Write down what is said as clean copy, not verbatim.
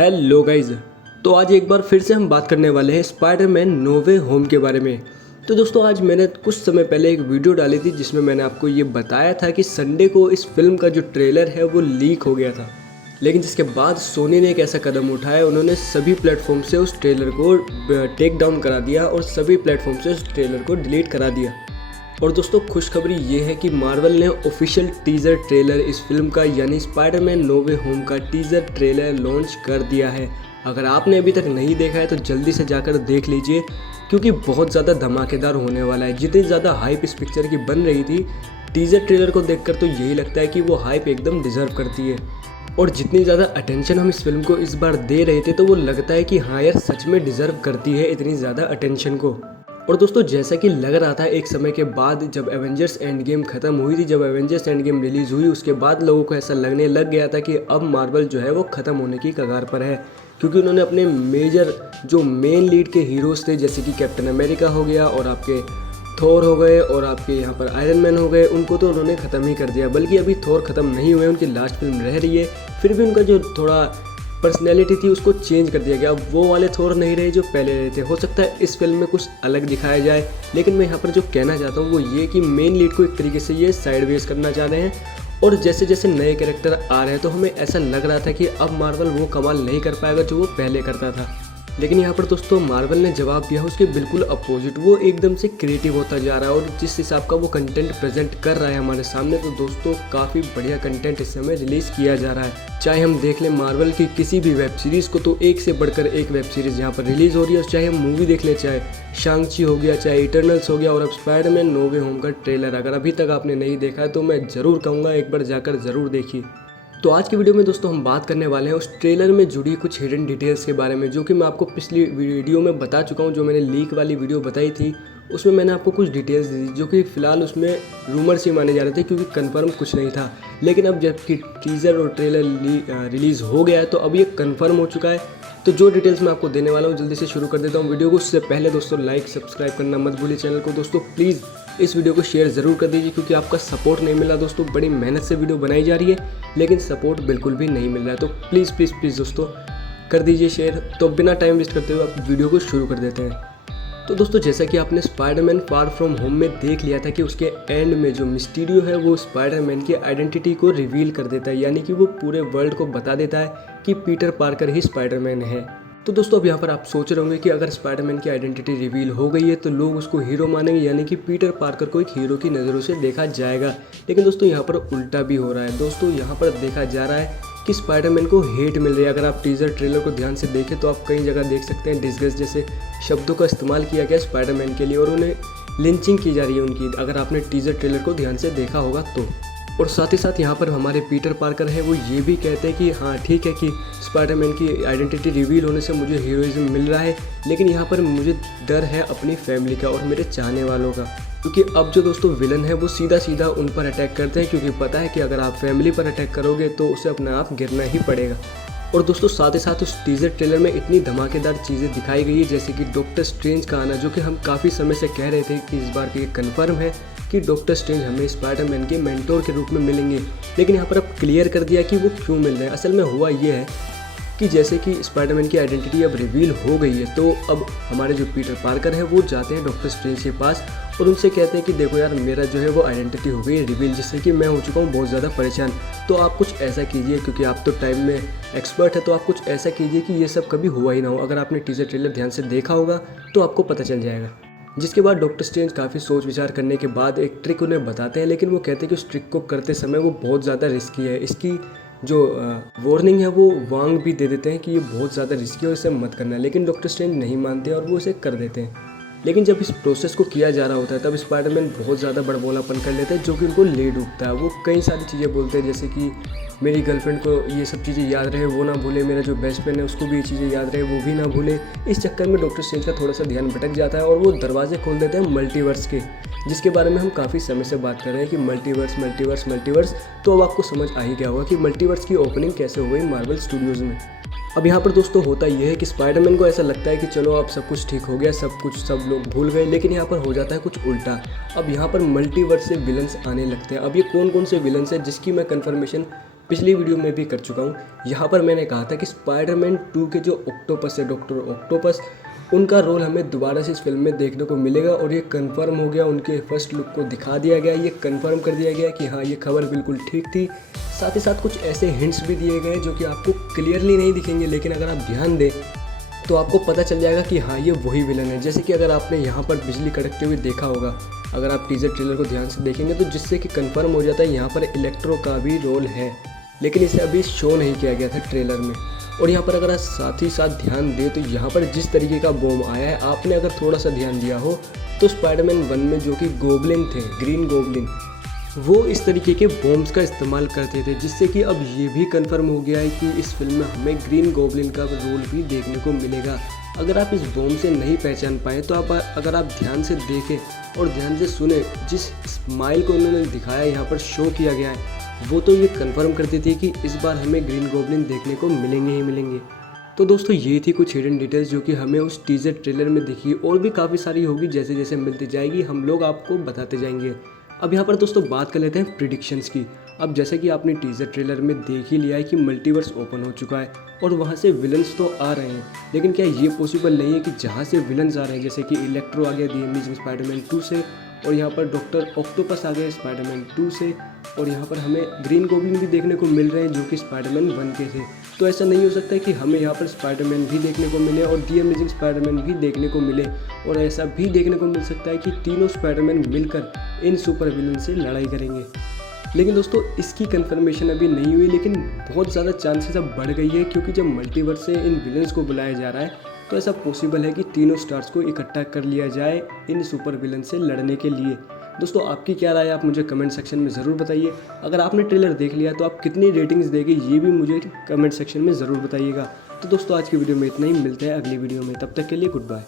Hello guys. तो आज एक बार फिर से हम बात करने वाले हैं स्पाइडरमैन नो वे होम के बारे में। तो दोस्तों आज मैंने कुछ समय पहले एक वीडियो डाली थी जिसमें मैंने आपको ये बताया था कि संडे को इस फिल्म का जो ट्रेलर है वो लीक हो गया था, लेकिन जिसके बाद सोनी ने एक ऐसा कदम उठाया, उन्होंने सभी प्लेटफॉर्म से उस ट्रेलर को टेक डाउन करा दिया और सभी प्लेटफॉर्म से उस ट्रेलर को डिलीट करा दिया। और दोस्तों खुशखबरी ये है कि मार्वल ने ऑफिशियल टीज़र ट्रेलर इस फिल्म का यानी स्पाइडरमैन नो वे होम का टीज़र ट्रेलर लॉन्च कर दिया है। अगर आपने अभी तक नहीं देखा है तो जल्दी से जाकर देख लीजिए, क्योंकि बहुत ज़्यादा धमाकेदार होने वाला है। जितनी ज़्यादा हाइप इस पिक्चर की बन रही थी, टीज़र ट्रेलर को देखकर तो यही लगता है कि वो हाइप एकदम डिज़र्व करती है। और जितनी ज़्यादा अटेंशन हम इस फिल्म को इस बार दे रहे थे तो वो लगता है कि हाँ यार सच में डिज़र्व करती है इतनी ज़्यादा अटेंशन को। और दोस्तों जैसा कि लग रहा था एक समय के बाद जब एवेंजर्स एंड गेम खत्म हुई थी, जब एवेंजर्स एंड गेम रिलीज़ हुई, उसके बाद लोगों को ऐसा लगने लग गया था कि अब मार्वल जो है वो ख़त्म होने की कगार पर है, क्योंकि उन्होंने अपने मेजर जो मेन लीड के हीरोज़ थे जैसे कि कैप्टन अमेरिका हो गया और आपके थॉर हो गए और आपके यहाँ पर आयरन मैन हो गए, उनको तो उन्होंने ख़त्म ही कर दिया। बल्कि अभी थॉर ख़त्म नहीं हुए, उनकी लास्ट फिल्म रह रही है, फिर भी उनका जो थोड़ा पर्सनैलिटी थी उसको चेंज कर दिया गया। अब वो वाले थॉर नहीं रहे जो पहले रहे थे। हो सकता है इस फिल्म में कुछ अलग दिखाया जाए, लेकिन मैं यहाँ पर जो कहना चाहता हूँ वो ये कि मेन लीड को एक तरीके से ये साइडवेज करना चाह रहे हैं। और जैसे जैसे नए कैरेक्टर आ रहे हैं तो हमें ऐसा लग रहा था कि अब मार्वल वो कमाल नहीं कर पाएगा जो वो पहले करता था। लेकिन यहाँ पर दोस्तों मार्वल ने जवाब दिया उसके बिल्कुल अपोजिट। वो एकदम से क्रिएटिव होता जा रहा है और जिस हिसाब का वो कंटेंट प्रेजेंट कर रहा है हमारे सामने, तो दोस्तों काफ़ी बढ़िया कंटेंट इस समय रिलीज़ किया जा रहा है। चाहे हम देख लें मार्वल की किसी भी वेब सीरीज़ को, तो एक से बढ़कर एक वेब सीरीज़ यहाँ पर रिलीज़ हो रही है। चाहे हम मूवी देख लें, चाहे शांग-ची हो गया, चाहे इटर्नल्स हो गया, और अब स्पाइडरमैन नो वे होम का ट्रेलर अगर अभी तक आपने नहीं देखा है तो मैं ज़रूर कहूँगा एक बार जाकर ज़रूर देखिए। तो आज की वीडियो में दोस्तों हम बात करने वाले हैं उस ट्रेलर में जुड़ी कुछ हिडन डिटेल्स के बारे में, जो कि मैं आपको पिछली वीडियो में बता चुका हूं। जो मैंने लीक वाली वीडियो बताई थी उसमें मैंने आपको कुछ डिटेल्स दी जो कि फ़िलहाल उसमें रूमर्स ही माने जा रहे थे, क्योंकि कंफर्म कुछ नहीं था। लेकिन अब जबकि टीज़र और ट्रेलर रिलीज़ हो गया है तो अब ये कंफर्म हो चुका है। तो जो डिटेल्स मैं आपको देने वाला हूँ जल्दी से शुरू कर देता हूँ वीडियो को। उससे पहले दोस्तों लाइक सब्सक्राइब करना मत भूलिए चैनल को। दोस्तों प्लीज़ इस वीडियो को शेयर ज़रूर कर दीजिए, क्योंकि आपका सपोर्ट नहीं मिला दोस्तों। बड़ी मेहनत से वीडियो बनाई जा रही है लेकिन सपोर्ट बिल्कुल भी नहीं मिल रहा है। तो प्लीज़ प्लीज़ प्लीज़ दोस्तों कर दीजिए शेयर। तो बिना टाइम वेस्ट करते हुए आप वीडियो को शुरू कर देते हैं। तो दोस्तों जैसा कि आपने स्पाइडरमैन फार फ्रॉम होम में देख लिया था कि उसके एंड में जो मिस्टीरियो है वो स्पाइडरमैन की आइडेंटिटी को रिवील कर देता है, यानी कि वो पूरे वर्ल्ड को बता देता है कि पीटर पार्कर ही स्पाइडरमैन है। तो दोस्तों अब यहाँ पर आप सोच रहे होंगे कि अगर स्पाइडरमैन की आइडेंटिटी रिवील हो गई है तो लोग उसको हीरो मानेंगे, यानी कि पीटर पार्कर को एक हीरो की नज़रों से देखा जाएगा। लेकिन दोस्तों यहाँ पर उल्टा भी हो रहा है। दोस्तों यहाँ पर देखा जा रहा है कि स्पाइडरमैन को हेट मिल रही है। अगर आप टीज़र ट्रेलर को ध्यान से देखें तो आप कई जगह देख सकते हैं डिस्गस्ट जैसे शब्दों का इस्तेमाल किया गया स्पाइडरमैन के लिए, और उन्हें लिंचिंग की जा रही है उनकी, अगर आपने टीज़र ट्रेलर को ध्यान से देखा होगा तो। और साथ ही साथ यहाँ पर हमारे पीटर पार्कर है वो ये भी कहते हैं कि हाँ ठीक है कि स्पाइडरमैन की आइडेंटिटी रिवील होने से मुझे हीरोइज्म मिल रहा है, लेकिन यहाँ पर मुझे डर है अपनी फैमिली का और मेरे चाहने वालों का। क्योंकि अब जो दोस्तों विलन है वो सीधा सीधा उन पर अटैक करते हैं, क्योंकि पता है कि अगर आप फैमिली पर अटैक करोगे तो उसे अपना आप गिरना ही पड़ेगा। और दोस्तों साथ ही साथ उस टीज़र ट्रेलर में इतनी धमाकेदार चीज़ें दिखाई गई है, जैसे कि डॉक्टर स्ट्रेंज का आना, जो कि हम काफ़ी समय से कह रहे थे कि इस बार की कन्फर्म है कि डॉक्टर स्ट्रेंज हमें स्पाइडरमैन के मेंटोर के रूप में मिलेंगे। लेकिन यहाँ पर अब क्लियर कर दिया कि वो क्यों मिल रहे हैं। असल में हुआ ये है कि जैसे कि स्पाइडरमैन की आइडेंटिटी अब रिवील हो गई है, तो अब हमारे जो पीटर पार्कर है वो जाते हैं डॉक्टर स्ट्रेंज के पास और उनसे कहते हैं कि देखो यार मेरा जो है वो आइडेंटिटी हो गई है रिवील, जिससे कि मैं हो चुका हूँ बहुत ज़्यादा परेशान। तो आप कुछ ऐसा कीजिए, क्योंकि आप तो टाइम में एक्सपर्ट है, तो आप कुछ ऐसा कीजिए कि ये सब कभी हुआ ही ना हो। अगर आपने टीज़र ट्रेलर ध्यान से देखा होगा तो आपको पता चल जाएगा। जिसके बाद डॉक्टर स्ट्रेंज काफ़ी सोच विचार करने के बाद एक ट्रिक उन्हें बताते हैं, लेकिन वो कहते हैं कि उस ट्रिक को करते समय वो बहुत ज़्यादा रिस्की है। इसकी जो वार्निंग है वो वांग भी दे देते हैं कि ये बहुत ज़्यादा रिस्की है और इसे मत करना है, लेकिन डॉक्टर स्ट्रेंज नहीं मानते और वो इसे कर देते हैं। लेकिन जब इस प्रोसेस को किया जा रहा होता है तब स्पाइडरमैन बहुत ज़्यादा बड़बोलापन कर लेते हैं, जो कि उनको ले डूबता है। वो कई सारी चीज़ें बोलते हैं, जैसे कि मेरी गर्लफ्रेंड को ये सब चीज़ें याद रहे वो ना भूले, मेरा जो बेस्ट फ्रेंड है उसको भी ये चीज़ें याद रहे वो भी ना भूले। इस चक्कर में डॉक्टर स्ट्रेंज का थोड़ा सा ध्यान भटक जाता है और वो दरवाजे खोल देते हैं मल्टीवर्स के, जिसके बारे में हम काफ़ी समय से बात कर रहे हैं कि मल्टीवर्स मल्टीवर्स मल्टीवर्स। तो अब आपको समझ आ ही गया होगा कि मल्टीवर्स की ओपनिंग कैसे हो गई मार्वल स्टूडियोज़ में। अब यहाँ पर दोस्तों होता ये है कि स्पाइडरमैन को ऐसा लगता है कि चलो अब सब कुछ ठीक हो गया, सब लोग भूल गए, लेकिन यहाँ पर हो जाता है कुछ उल्टा। अब यहाँ पर मल्टीवर्स से विलन्स आने लगते हैं। अब ये कौन कौन से विलन्स हैं जिसकी मैं कंफर्मेशन पिछली वीडियो में भी कर चुका हूँ। यहाँ पर मैंने कहा था कि स्पाइडरमैन 2 के जो ऑक्टोपस है, डॉक्टर ऑक्टोपस, उनका रोल हमें दोबारा से इस फिल्म में देखने को मिलेगा और ये कंफर्म हो गया। उनके फर्स्ट लुक को दिखा दिया गया, ये कंफर्म कर दिया गया कि हाँ, ये खबर बिल्कुल ठीक थी। साथ ही साथ कुछ ऐसे हिंट्स भी दिए गए जो कि आपको क्लियरली नहीं दिखेंगे, लेकिन अगर आप ध्यान दें तो आपको पता चल जाएगा कि हाँ, ये वही विलन है। जैसे कि अगर आपने यहाँ पर बिजली कड़कते हुए देखा होगा, अगर आप टीजर ट्रेलर को ध्यान से देखेंगे तो जिससे कि कंफर्म हो जाता है यहाँ पर इलेक्ट्रो का भी रोल है, लेकिन इसे अभी शो नहीं किया गया था ट्रेलर में। और यहाँ पर अगर आप साथ ही साथ ध्यान दें तो यहाँ पर जिस तरीके का बॉम्ब आया है, आपने अगर थोड़ा सा ध्यान दिया हो तो स्पाइडरमैन 1 में जो कि गोबलिन थे, ग्रीन गोबलिन, वो इस तरीके के बॉम्ब्स का इस्तेमाल करते थे, जिससे कि अब ये भी कंफर्म हो गया है कि इस फिल्म में हमें ग्रीन गोबलिन का रोल भी देखने को मिलेगा। अगर आप इस बॉम्ब से नहीं पहचान पाए तो अगर आप ध्यान से देखें और ध्यान से सुने, जिस स्माइल को उन्होंने दिखाया, यहाँ पर शो किया गया है, वो तो ये कंफर्म कर देती है कि इस बार हमें ग्रीन गोबलिन देखने को मिलेंगे ही मिलेंगे। तो दोस्तों, ये थी कुछ हिडन डिटेल्स जो कि हमें उस टीजर ट्रेलर में दिखी। और भी काफ़ी सारी होगी, जैसे जैसे मिलती जाएगी हम लोग आपको बताते जाएंगे। अब यहाँ पर दोस्तों बात कर लेते हैं प्रिडिक्शंस की। अब जैसे कि आपने टीजर ट्रेलर में देख ही लिया है कि मल्टीवर्स ओपन हो चुका है और वहाँ से विलन्स तो आ रहे हैं, लेकिन क्या ये पॉसिबल नहीं है कि जहाँ से विलन्स आ रहे हैं, जैसे कि इलेक्ट्रो आ गया द अमेजिंग स्पाइडरमैन 2 से, और यहाँ पर डॉक्टर ऑक्टोपस आ गए स्पाइडरमैन 2 से, और यहाँ पर हमें ग्रीन गोबलिन भी देखने को मिल रहे हैं जो कि स्पाइडरमैन 1 के थे। तो ऐसा नहीं हो सकता है कि हमें यहाँ पर स्पाइडरमैन भी देखने को मिले और द अमेजिंग स्पाइडरमैन भी देखने को मिले। और ऐसा भी देखने को मिल सकता है कि तीनों स्पाइडरमैन मिलकर इन सुपर विलन से लड़ाई करेंगे। लेकिन दोस्तों, इसकी कंफर्मेशन अभी नहीं हुई, लेकिन बहुत ज़्यादा चांसेस अब बढ़ गई है, क्योंकि जब मल्टीवर्स से इन विलन्स को बुलाया जा रहा है तो ऐसा पॉसिबल है कि तीनों स्टार्स को इकट्ठा कर लिया जाए इन सुपर विलन से लड़ने के लिए। दोस्तों, आपकी क्या राय है, आप मुझे कमेंट सेक्शन में ज़रूर बताइए। अगर आपने ट्रेलर देख लिया तो आप कितनी रेटिंग्स देंगे, ये भी मुझे कमेंट सेक्शन में ज़रूर बताइएगा। तो दोस्तों, आज की वीडियो में इतना ही, मिलते हैं अगली वीडियो में, तब तक के लिए गुड बाय।